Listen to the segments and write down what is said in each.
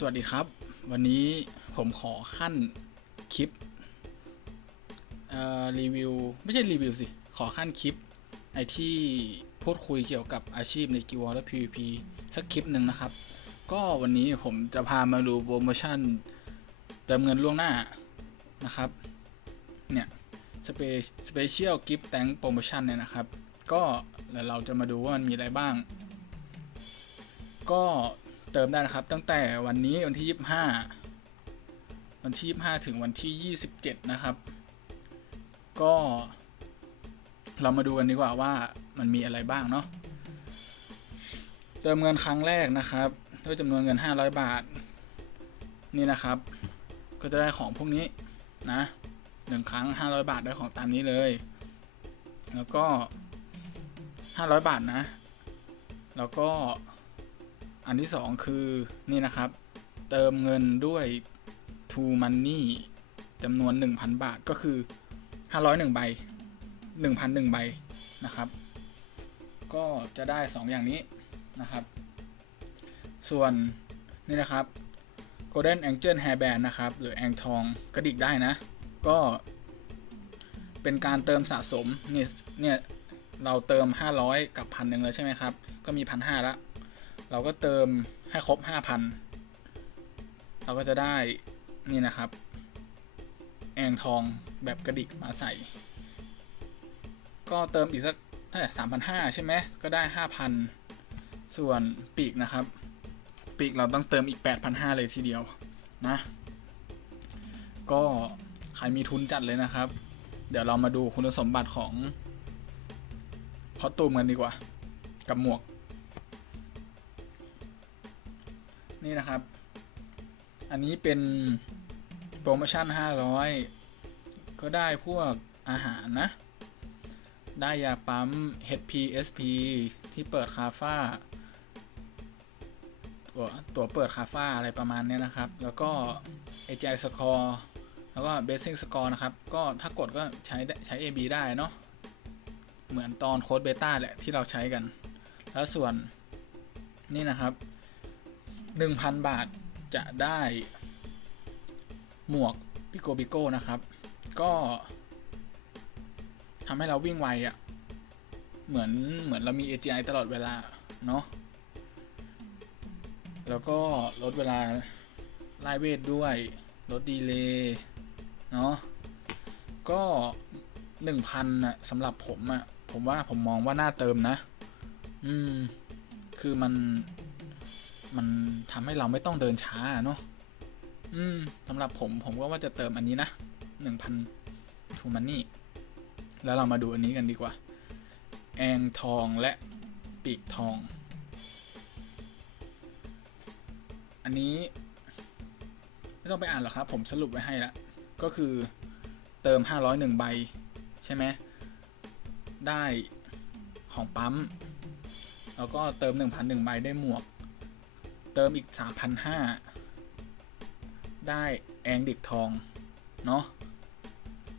สวัสดีครับ วันนี้ผมขอขั้นคลิปรีวิว ไม่ใช่รีวิวสิ ขอขั้นคลิป ไอที่พูดคุยเกี่ยวกับอาชีพในกิวอลและ PVP สักคลิปหนึ่งนะครับ ก็วันนี้ผมจะพามาดูโปรโมชั่น เติมเงินล่วงหน้านะครับ เนี่ยสเปสเปเชียลกิฟต์แตงโปรโมชั่นเนี่ยนะครับ ก็เดี๋ยวเราจะมาดูว่ามันมีอะไรบ้าง ก็ เติมได้นะครับ ตั้งแต่วันนี้วันที่ 25 วันที่ 25 ถึงวันที่ 27 นะครับ ก็เรามาดูกันดีกว่าว่ามันมีอะไรบ้างเนาะเติมเงินครั้งแรกนะครับด้วยจำนวนเงิน 500 บาท นี่นะครับ ก็จะได้ของพวกนี้นะหนึ่งครั้ง 500 บาทได้ของตามนี้เลย แล้วก็ 500 บาทนะ แล้วก็ อันที่สองคือนี่นะครับ เติมเงินด้วย True Money จำนวน 1,000 บาทก็คือ 501 ใบ 1,001 ใบนะครับ ก็จะได้ 2 อย่างนี้นะครับ ส่วนนี่นะครับ Golden Angel Hairband นะครับ หรือแองทองกระดิกได้นะ ก็เป็นการเติมสะสมเนี่ยเนี่ยเราเติม 500 กับพันหนึ่งแล้วใช่ไหมครับ ก็มี1,500ละ เราก็เติมให้ครบ 5,000 เราก็จะได้นี่นะครับ แองทองแบบกระดิกมาใส่ ก็เติมอีกสักเท่าไหร่สามพันห้าใช่ไหมก็ได้ห้าพันส่วนปีกนะครับ ปีกเราต้องเติมอีกแปดพันห้าเลยทีเดียวนะ ก็ใครมีทุนจัดเลยนะครับ เดี๋ยวเรามาดูคุณสมบัติของคอตูมกันดีกว่า กับหมวก นี่นะครับ อันนี้เป็นโปรโมชั่น 500 ก็ได้พวกอาหารนะ ได้ยาปั๊ม HP SP ที่เปิดคาฟ้าตัวตัวเปิดคาฟ้าอะไรประมาณเนี้ยนะครับ แล้วก็ AGI Score แล้วก็ Basing Score นะครับ ก็ถ้ากดก็ใช้ใช้ AB ได้เนาะ เหมือนตอนโค้ดเบต้าแหละที่เราใช้กัน แล้วส่วนนี่นะครับ 1,000 บาทจะได้หมวกปิโกปิโก้นะครับ ก็ทำให้เราวิ่งไวอะ่ะ เหมือนเหมือนเรามี AGI ตลอดเวลา เนาะแล้วก็ลดเวลาไล่เวทด้วย ลดดีเลย์เนาะก็1,000นะสำหรับผมอะ่ะผมว่าผมมองว่าน่าเติมนะ อืม คือมัน มันทำให้เราไม่ต้องเดินช้าเนาะอืมสำหรับผมผมก็ว่าจะเติมอันนี้นะหนึ่งพันทูมันนี่แล้วเรามาดูอันนี้กันดีกว่า แองทองและปีกทอง อันนี้ไม่ต้องไปอ่านหรอกครับ ผมสรุปไว้ให้ละก็คือเติม 501 ใบ ใช่ไหมได้ของปั๊ม แล้วก็เติม 1,001 ใบได้หมวก เติมอีก 3,500 ได้แองดิกทอง เนาะ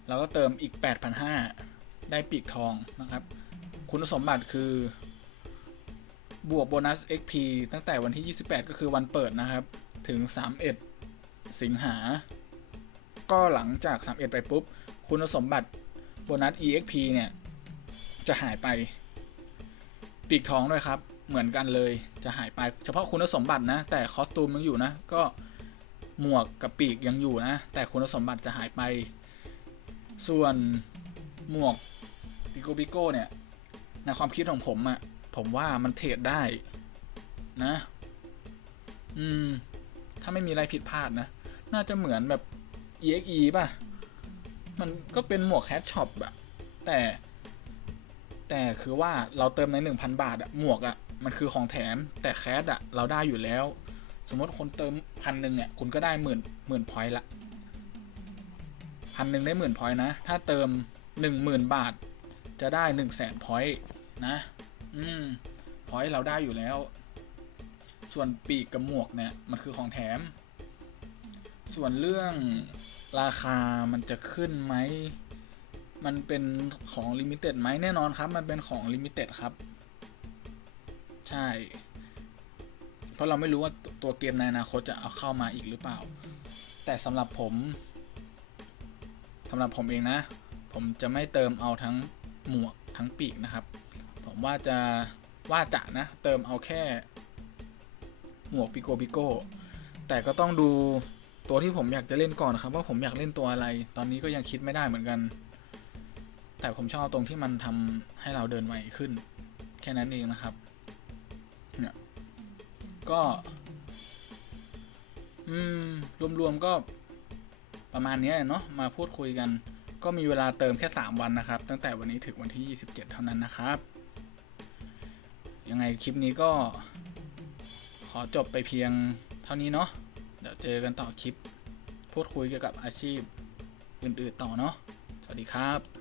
แล้วก็เติมอีก 8,500 ได้ปีกทองนะครับ คุณสมบัติคือบวกโบนัส XP ตั้งแต่วันที่ 28 ก็คือวันเปิดนะครับ ถึง 31 สิงหา ก็หลังจาก 31 ไปปุ๊บ คุณสมบัติโบนัส EXP เนี่ย จะหายไป ปีกทองด้วยครับ เหมือนกันเลยจะหายไปเฉพาะคุณสมบัตินะ แต่คอสตูมยังอยู่นะ ก็หมวกกับปีกยังอยู่นะ แต่คุณสมบัติจะหายไป ส่วนหมวกปิโกปิโก้เนี่ยในความคิดของผมอะผมว่ามันเทรดได้นะ อืม ถ้าไม่มีอะไรผิดพลาดนะ น่าจะเหมือนแบบ EXE ป่ะ มันก็เป็นหมวกแคชช็อปอะแต่ แต่คือว่าเราเติมใน 1,000 บาทอะหมวกอะ มันคือของแถมแต่แคสอะเราได้อยู่แล้ว สมมติคนเติมพันหนึ่งเนี่ยคุณก็ได้หมื่นหมื่นพอยต์ละพันหนึ่งได้หมื่นพอยต์นะ ถ้าเติมหนึ่งหมื่นบาท จะได้หนึ่งแสนพอยต์นะ อืมพอยต์เราได้อยู่แล้ว ส่วนปีกกับหมวกเนี่ยมันคือของแถม ส่วนเรื่องราคามันจะขึ้นไหมมันเป็นของลิมิเต็ดไหมแน่นอนครับ มันเป็นของลิมิเต็ดครับ ใช่ เพราะเราไม่รู้ว่าตัวเกมในอนาคตจะเอาเข้ามาอีกหรือเปล่า แต่สำหรับผมสำหรับผมเองนะ ผมจะไม่เติมเอาทั้งหมวกทั้งปีกนะครับ ผมว่าจะว่าจะนะ เติมเอาแค่ หมวกปิโกปิโก้แต่ก็ต้องดูตัวที่ผมอยากจะเล่นก่อนนะครับ ว่าผมอยากเล่นตัวอะไร ตอนนี้ก็ยังคิดไม่ได้เหมือนกัน แต่ผมชอบตรงที่มันทำให้เราเดินไวขึ้น แค่นั้นเองนะครับ เนี่ยก็ อืม รวมๆก็ประมาณนี้ยเนาะมาพูดคุยกัน ก็มีเวลาเติมแค่ 3 วันนะครับ ตั้งแต่วันนี้ถึงวันที่ 27 เท่านั้นนะครับ ยังไงคลิปนี้ก็ ขอจบไปเพียงเท่านี้เนาะเดี๋ยวเจอกันต่อคลิป พูดคุยเกี่ยวกับอาชีพอื่นๆต่อเนาะสวัสดีครับ